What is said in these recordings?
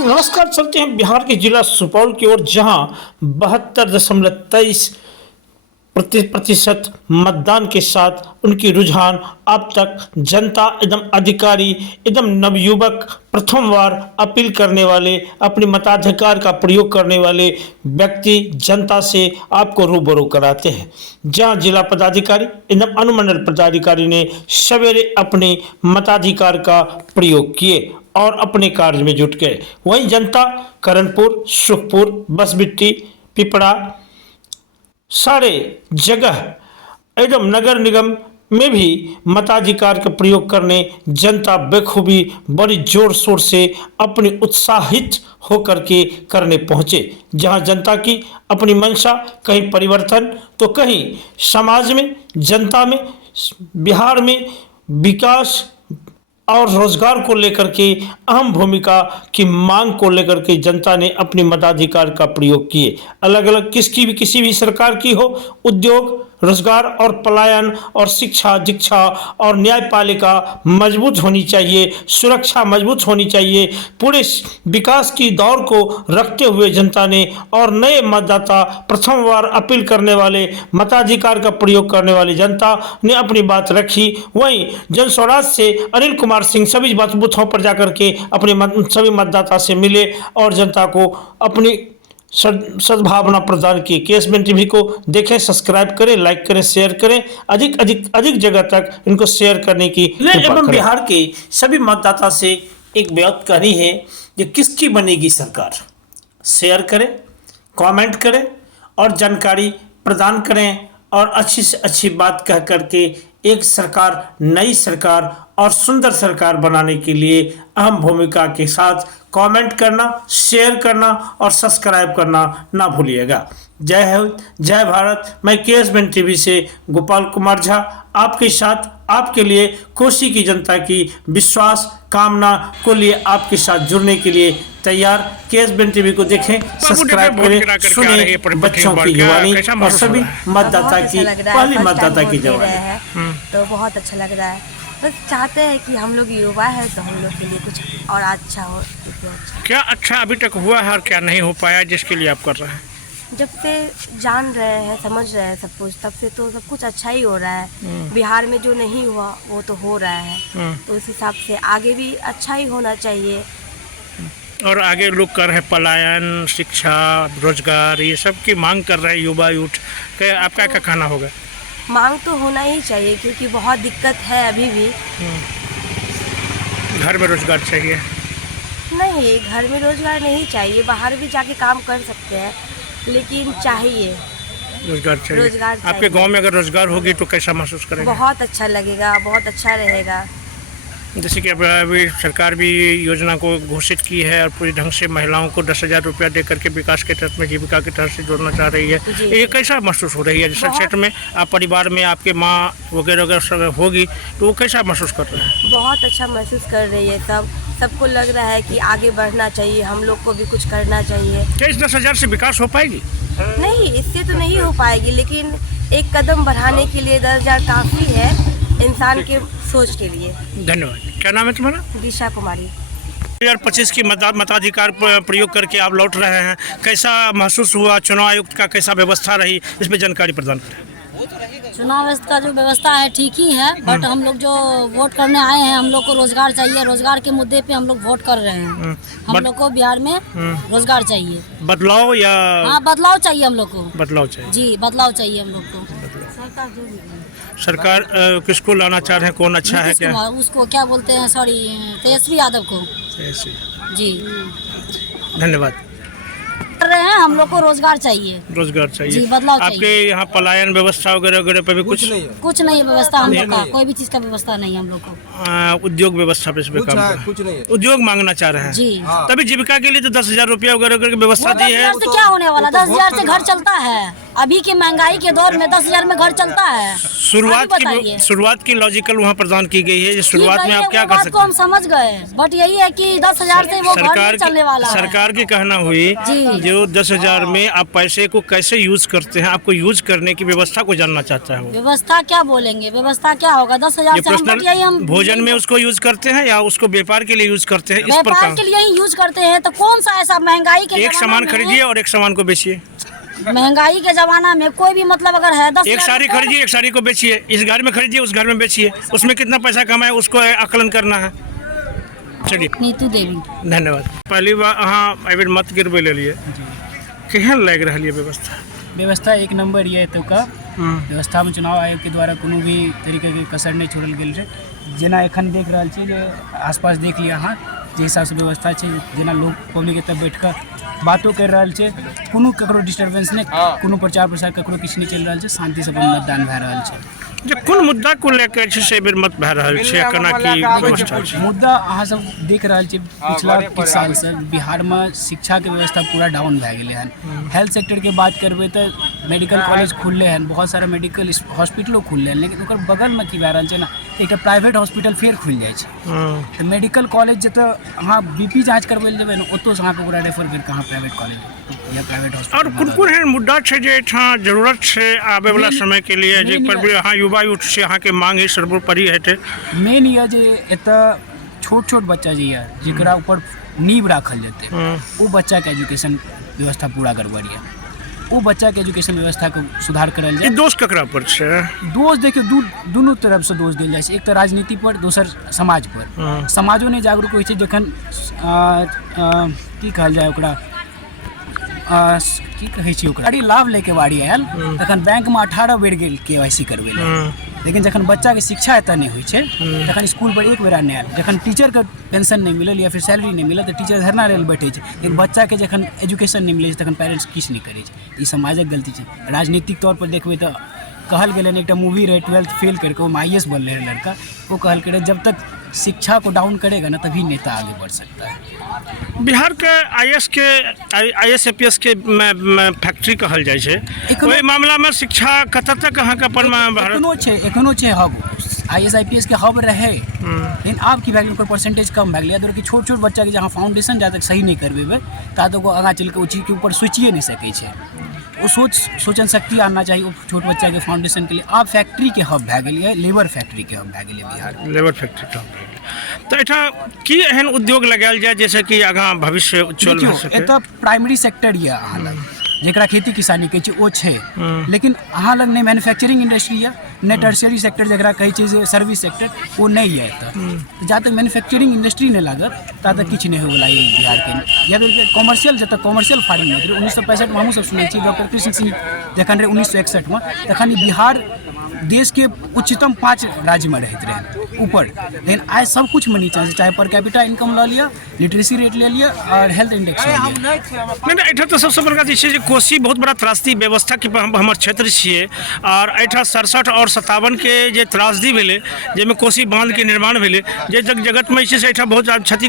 नमस्कार। चलते हैं बिहार के जिला सुपौल की ओर, जहां 72.23% मतदान के साथ उनकी रुझान अब तक जनता एवं अधिकारी एवं नवयुवक प्रथम बार अपील करने वाले, अपने मताधिकार का प्रयोग करने वाले व्यक्ति जनता से आपको रूबरू कराते हैं। जहां जिला पदाधिकारी एवं अनुमंडल पदाधिकारी ने सवेरे अपने मताधिकार का प्रयोग किए और अपने कार्य में जुट गए। वहीं जनता करणपुर, सुखपुर, बसबिट्टी, पिपरा सारे जगह एवं नगर निगम में भी मताधिकार का प्रयोग करने जनता बखूबी बड़ी जोर शोर से अपनी उत्साहित होकर के करने पहुंचे। जहां जनता की अपनी मंशा कहीं परिवर्तन तो कहीं समाज में, जनता में, बिहार में विकास और रोजगार को लेकर के अहम भूमिका की मांग को लेकर के जनता ने अपने मताधिकार का प्रयोग किए। अलग अलग किसी भी सरकार की हो, उद्योग, रोजगार और पलायन और शिक्षा, दीक्षा और न्यायपालिका मजबूत होनी चाहिए, सुरक्षा मजबूत होनी चाहिए। पूरे विकास की दौड़ को रखते हुए जनता ने और नए मतदाता प्रथम बार अपील करने वाले, मताधिकार का प्रयोग करने वाली जनता ने अपनी बात रखी। वहीं जन स्वराज से अनिल कुमार सिंह सभी बूथों पर जाकर के अपने सभी मतदाता से मिले और जनता को अपनी सद्भावना प्रदान की। केएसबीएन टीवी को देखें, सब्सक्राइब करें, लाइक करें, शेयर करें, अधिक जगह तक इनको शेयर करने की एवं बिहार के सभी मतदाता से एक बात कहनी है कि किसकी बनेगी सरकार। शेयर करें, कमेंट करें और जानकारी प्रदान करें और अच्छी से अच्छी बात कह करके एक सरकार, नई सरकार और सुंदर सरकार बनाने के लिए अहम भूमिका के साथ कमेंट करना, शेयर करना और सब्सक्राइब करना ना भूलिएगा। जय हिंद, जय भारत। मैं केएसबीएन टीवी से गोपाल कुमार झा आपके साथ, आपके लिए, कोसी की जनता की विश्वास कामना को लिए आपके साथ जुड़ने के लिए तैयार। केएसबीएन टीवी को देखें, सब्सक्राइब करें, सुने बच्चों की जुबानी और सभी मतदाता की, पहली मतदाता की जुबानी। तो बहुत अच्छा लग रहा है। बस चाहते हैं कि हम लोग युवा है तो हम लोग के लिए कुछ और अच्छा हो। क्या अच्छा अभी तक हुआ है और क्या नहीं हो पाया जिसके लिए आप कर रहे हैं? जब से जान रहे हैं, समझ रहे हैं सब कुछ, तब से तो सब कुछ अच्छा ही हो रहा है। बिहार में जो नहीं हुआ वो तो हो रहा है, तो उस हिसाब से आगे भी अच्छा ही होना चाहिए। और आगे लोग कर रहे हैं पलायन, शिक्षा, रोजगार, ये सब की मांग कर रहे हैं युवा यूथ। आपका क्या कहना होगा? मांग तो होना ही चाहिए क्योंकि बहुत दिक्कत है अभी भी। घर में रोजगार चाहिए? नहीं, घर में रोजगार नहीं चाहिए, बाहर भी जाके काम कर सकते हैं, लेकिन चाहिए रोजगार चाहिए। रोजगार चाहिए। आपके गांव में अगर रोजगार होगी तो कैसा महसूस करेंगे? बहुत अच्छा लगेगा, बहुत अच्छा रहेगा। जैसे कि अभी सरकार भी योजना को घोषित की है और पूरी ढंग से महिलाओं को 10,000 रुपया दे करके विकास के तहत में, जीविका के तहत से जोड़ना चाह रही है। ये कैसा महसूस हो रही है? जैसे क्षेत्र में आप परिवार में आपके माँ वगैरह वगैरह होगी तो वो कैसा महसूस कर रहे हैं? बहुत अच्छा महसूस कर रही है। सबको लग रहा है कि आगे बढ़ना चाहिए, हम लोग को भी कुछ करना चाहिए। क्या इस 10,000 से विकास हो पाएगी? नहीं, इससे तो नहीं हो पाएगी, लेकिन एक कदम बढ़ाने के लिए 10,000 काफ़ी है इंसान के सोच के लिए। धन्यवाद। क्या नाम है तुम्हारा? दिशा कुमारी। 2025 की मताधिकार प्रयोग करके आप लौट रहे हैं, कैसा महसूस हुआ? चुनाव आयुक्त का कैसा व्यवस्था रही, इस पर जानकारी प्रदान करें। चुनाव व्यवस्था का जो व्यवस्था है ठीक ही है, बट हम लोग जो वोट करने आए हैं, हम लोग को रोजगार चाहिए। रोजगार के मुद्दे पे हम लोग वोट कर रहे हैं। हम लोग को बिहार में रोजगार चाहिए। बदलाव या? हाँ, बदलाव चाहिए हम लोग को। बदलाव चाहिए जी, बदलाव चाहिए हम लोग को। सरकार किसको लाना चाह रहे हैं? कौन अच्छा है? क्या उसको क्या बोलते हैं, सॉरी, तेजस्वी यादव को। जी, धन्यवाद। कर रहे हैं, हम लोग को रोजगार चाहिए। रोजगार चाहिए जी, बदलाव आपके चाहिए। यहाँ पलायन व्यवस्था वगैरह वगैरह पे भी कुछ नहीं है व्यवस्था हम लोग का, कोई भी चीज का व्यवस्था नहीं है हम लोग को। उद्योग व्यवस्था पे कुछ नहीं, उद्योग मांगना चाह रहे हैं जी। तभी जीविका के लिए तो 10,000 रुपया वगैरह की व्यवस्था दी है। से क्या होने वाला? 10,000 से घर चलता है? अभी के महंगाई के दौर में 10,000 में घर चलता है? बताइए। शुरुआत की लॉजिकल वहाँ प्रदान की गई है। शुरुआत में आप क्या कर सकते हैं? हम समझ गए, बट यही है कि 10,000 से वो घर नहीं चलने वाला है। सरकार की कहना हुई जो 10,000 में आप पैसे को कैसे यूज करते हैं, आपको यूज करने की व्यवस्था को जानना चाहता है। व्यवस्था क्या बोलेंगे, व्यवस्था क्या होगा? 10,000 से हम भोजन में उसको यूज करते हैं या उसको व्यापार के लिए यूज करते हैं? व्यापार के लिए ही यूज करते हैं। तो कौन सा ऐसा महंगाई के एक सामान खरीदिए और एक सामान को बेचिए। महंगाई के जमाना में कोई भी मतलब अगर है 10 एक साड़ी खरीदिए, एक साड़ी को बेचिए। इस घर में खरीदिए, उस घर में बेचिए। उसमें कितना पैसा कमाए उसको आकलन करना है। चलिए, नीतू देवी, धन्यवाद। पहली बार अहाँ एहिबेर मत गिरबै लेलिए, केहन लागि रहल है व्यवस्था? व्यवस्था एक नंबर ये एतुका व्यवस्था में चुनाव आयोग के द्वारा कोनो भी तरीके के कसर नहीं छोड़ल गेल रहे। जेना एखन देख रहल छी जे आसपास देख लिया अहाँ जे हिसाब से व्यवस्था छै, जेना लोग पब्लिक एतऽ बैठ कऽ बातो कर रहल छै, कोनो ककरो डिस्टर्बेंस नहीं, कोनो प्रचार प्रसार ककरो किछु नहीं चल रहल छै, शांति से अपन मतदान भए रहल छै। जे कोन मुद्दा को लेकर छै से बेर मत भए रहल छै, केना की व्यवस्था छै? मुद्दा अहाँ सब देख रहल छी पिछला किछु साल से बिहार में शिक्षा के व्यवस्था पूरा डाउन भए गेलै हन। हेल्थ सेक्टर के बात करबै तऽ मेडिकल कॉलेज खुलले हन, बहुत सारा मेडिकल हॉस्पिटलो खुलले हन, लेकिन ओकर बगल में की भए रहल छै ना, एकटा प्राइवेट हॉस्पिटल फेर खुलि जाइ छै। मेडिकल कॉलेज जतऽ अहाँ बीपी जाँच करबै लए जेबै ने, ओतऽ से अहाँके ओकरा रेफर करि कऽ अहाँ प्राइवेट कॉलेज या प्राइवेट हॉस्पिटल। और कोन कोन एहन मुद्दा छै जे एहिठाम जरूरत छै आबै वाला समय के लिए, जे पर भी अहाँ युवा यूथ से अहाँ के मांग है सर्वोपरि हेतै? मेन ये जे एतऽ छोट छोट बच्चा जे यऽ जेकरा ऊपर नींव राखल जेतै, वो बच्चा के एजुकेशन व्यवस्था पूरा गड़बड़ यऽ। वो बच्चा के एजुकेशन व्यवस्था के सुधार करल जाए। दोष ककरा पर छै? दोष देखियो दुनू तरफ से दोष देल जाइ छै। एक तऽ राजनीति पर, दोसर समाज पर। समाजो नहीं जागरूक होइ छै। जखन की कहल जाए ओकरा, की कहै छी ओकरा, लाभ लेके बारी आयल तखन बैंक में 18 बेर गेल KYC करबै लए, लेकिन जखन बच्चा के शिक्षा एतऽ नहीं होइ छै तखन स्कूल पर एक बेरा नहीं आयल। जखन टीचर के पेंशन नहीं मिलल या फिर सैलरी नहीं मिलल तऽ टीचर धरना लेल बैठे छै, लेकिन बच्चा के जखन एजुकेशन नहीं मिलै छै तखन पेरेंट्स किछु नहीं करै छै। ई समाजक गलती छै। राजनीतिक तौर पर देखबै तऽ कहल गेलै, एकटा मूवी रहे 12th फेल करके वो IAS बनले रहे लड़का, वो कहल के जब तक शिक्षा को डाउन करेगा ना तभी नेता आगे बढ़ सकता है। बिहार के IAS APS के फैक्ट्री कहल जाइ छै, ओहि मामला में शिक्षा कतऽ तक अहाँके अपन एखनो छै हब। IAS IPS के हब रहे, लेकिन आब की भए गेलै, ओकर परसेंटेज कम भए गेलै। कि छोट छोट बच्चा के जहाँ फाउंडेशन जा तक सही नहीं करबेबै ता तक वो आगाँ चल के ओ चीज के ऊपर सोचिए नहीं सकै छै। वो सोचन शक्ति आना चाहिए वो छोट बच्चा के फाउंडेशन के लिए। आब फैक्ट्री के हब भए गेलै, लेबर फैक्ट्री के हब भए गेलै बिहार। लेबर फैक्ट्री के हब। तो एहिठाम की एहन उद्योग लगायल जाए जैसे कि आगाँ भविष्य उज्जवल भए सके? एतऽ प्राइमरी सेक्टर यऽ अहाँ लग, जेकरा खेती किसानी कहै छै ओ छै, लेकिन अहाँ लग नहीं मैन्युफैक्चरिंग इंडस्ट्री यऽ, नहीं टर्शियरी सेक्टर जकरा कहै छै जे सर्विस सेक्टर, वो नहीं है एतऽ। जा तक मैन्युफैक्चरिंग इंडस्ट्री नहीं लागत ता तक किछु नहीं होवला है बिहार के। या फिर कॉमर्शियल, जब तक कॉमर्शियल फार्मिंग होइत रहै 1965 में, हमहूँ सब सुनै छी डॉक्टर कृष्ण सिंह जखन रहे 1961 में, तखन बिहार देश के उच्चतम 5 राज्य में रहते रहे ऊपर। लेकिन आज सब कुछ में नीचा, चाहे पर कैपिटा इनकम लऽ लिया, लिटरेसी रेट ले लिया और हेल्थ इंडेक्स ले लिया। नहीं, एहिठाम तो सबसे बड़का चीज छै जे कोसी बहुत बड़ा त्रासदी व्यवस्था के हमर क्षेत्र छियै, और एहिठाम 67 और 57 के जे त्रासदी भेलै, जाहिमे कोसी बांध के निर्माण भेलै, जे जगत में छै से एहिठाम बहुत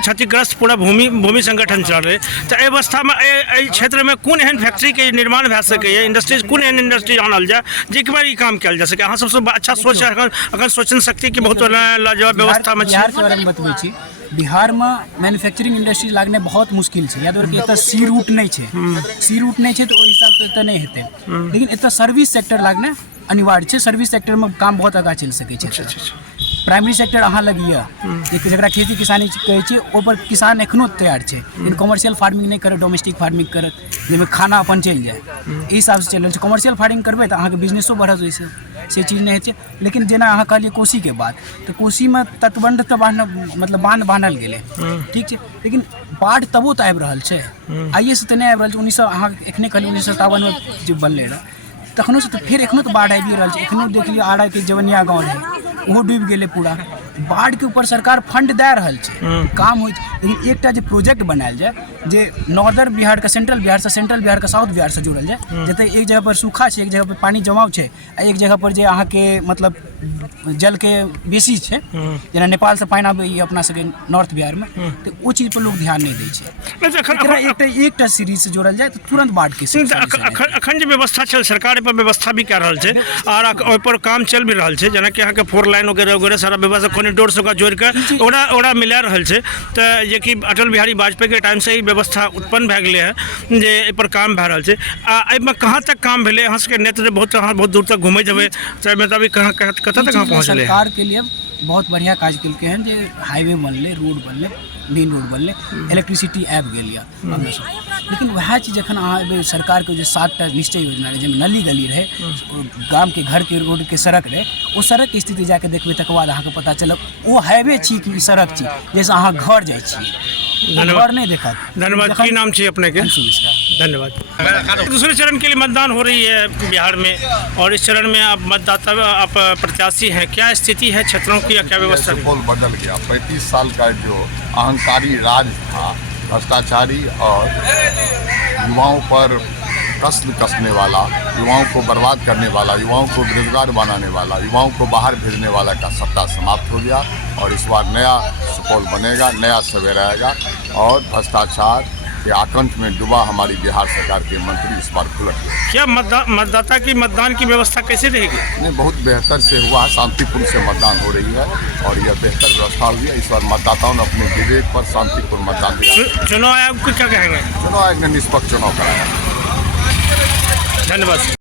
क्षतिग्रस्त पूरा भूमि संगठन चल रहे। तो एहि अवस्था में एहि क्षेत्र में कोन एहन फैक्ट्री के निर्माण भए सकैए, इंडस्ट्रीज कोन एहन इंडस्ट्री आनल जाए जेकि बार ई काम कयल जा सके? अहाँ सबसे अच्छा सोच है, अखन सोचन शक्ति के बहुत लाजवाब व्यवस्था में बिहार के बारे में बतबै छी। बिहार में मैन्युफैक्चरिंग इंडस्ट्री लागने बहुत मुश्किल छै। या तो एतऽ सी रूट नहीं छै, सी रूट नहीं छै तो ओहि हिसाब से एतऽ नहीं हेतै, लेकिन एतऽ सर्विस सेक्टर लागने अनिवार्य छै। सर्विस सेक्टर में काम बहुत आगाँ चलि सकै छै। प्राइमरी सेक्टर अहाँ लग यऽ जकरा खेती किसानी कहै छै, ओपर किसान एखनो तैयार छै, लेकिन कॉमर्शियल फार्मिंग नहीं करत, डोमेस्टिक फार्मिंग करत, जाहिमे खाना अपन चलि जाए। एहि हिसाब से चलि रहल छै। कॉमर्शियल फार्मिंग करबै तऽ अहाँके बिजनेसो बढ़त, ओहिसँ से चीज नहीं है। लेकिन जेना अहाँ कहलिए कोसी के बात, तो कोसी में तटबंध तो मतलब बांध बान्हल गेलै, ठीक छै, लेकिन बाढ़ तबो तो आबि रहल छै। आइए से तो नहीं आबि रहल छै। 1900 अहाँ एखने कहलिए 1957 में जो बनलै रहे, तखनो से तो फिर एखनो तो बाढ़ आबि रहल छै। एखनो देख लियो आरा के जवनिया गाँव रहे, ओहो डूबि गेलै पूरा। बाढ़ के ऊपर सरकार फंड दे रहल छै, काम होइ छै, लेकिन एकटा जे प्रोजेक्ट बनायल जाए जे नॉर्दर्न बिहार का सेंट्रल बिहार से, सेंट्रल बिहार का साउथ बिहार से जुड़ल जाए, जतऽ एक जगह पर सूखा छै, एक जगह पर पानी जमाव छै, एक जगह पर जे अहाँ के मतलब जल के बेसी छै जेना नेपाल से पानि आबै अपना सबके नॉर्थ बिहार में तो वो चीज पर लोग ध्यान नहीं दै छै एकरा एकटा सीरीज से जोड़ल जाए तो तुरंत बाढ़ के अखन जे व्यवस्था छल सरकार एहि पर व्यवस्था भी कए रहल छै और ओहिपर काम चल भी रहल छै जेना कि अहाँके 4 लाइन वगैरह वगैरह सारा व्यवस्था कॉरिडोर सबके जोड़ि कऽ ओकरा मिला रहल छै तऽ जे कि अटल बिहारी वाजपेयी के टाइम से ही व्यवस्था उत्पन्न भए गेलै है जे एहि पर काम भए रहल छै आ एहिमे कहाँ तक काम भेलै अहाँ सबके नेतृत्व बहुत दूर तक घूमै जेबै तऽ अभी कतऽ तक अहाँ पहुँचलै सरकार के लिए बहुत बढ़िया काज केलकै हन जे हाईवे बनलै रोड बनलै मेन रोड बनलै इलेक्ट्रिसिटी आबि गेल यऽ लेकिन वएह चीज जखन अहाँ एबै सरकारके जे 7टा निश्चय योजना रहै जाहिमे नली गली रहै गामके घरके रोडके सड़क रहै ओ सड़कके स्थिति जाके देखबै तकर बाद अहाँके पता चलत ओ हाईवे छी कि ई सड़क छी जाहिसँ अहाँ घर जाइ छी घर नहीं देखा। धन्यवाद। की नाम चाहिए अपने के? धन्यवाद। दूसरे चरण के लिए मतदान हो रही है बिहार में और इस चरण में आप मतदाता आप प्रत्याशी हैं, क्या स्थिति है क्षेत्रों की या क्या व्यवस्था? सुपौल बदल गया। 35 साल का जो अहंकारी राज था, भ्रष्टाचारी और युवाओं पर कसने वाला, युवाओं को बर्बाद करने वाला, युवाओं को बेरोजगार बनाने वाला, युवाओं को बाहर भेजने वाला का सत्ता समाप्त हो गया और इस बार नया सुपौल बनेगा, नया सवेरा आएगा और भ्रष्टाचार के आकंठ में डूबा हमारी बिहार सरकार के मंत्री इस बार खुलट गए। क्या मतदाता की मतदान की व्यवस्था कैसे रहेगी? नहीं, बहुत बेहतर से हुआ, शांतिपूर्ण से मतदान हो रही है और यह बेहतर व्यवस्था हुई है। इस बार मतदाताओं ने अपने विवेक पर शांतिपूर्ण मतदान दिया। चुनाव आयोग को क्या कहेंगे? चुनाव आयोग ने निष्पक्ष चुनाव कराया। धन्यवाद।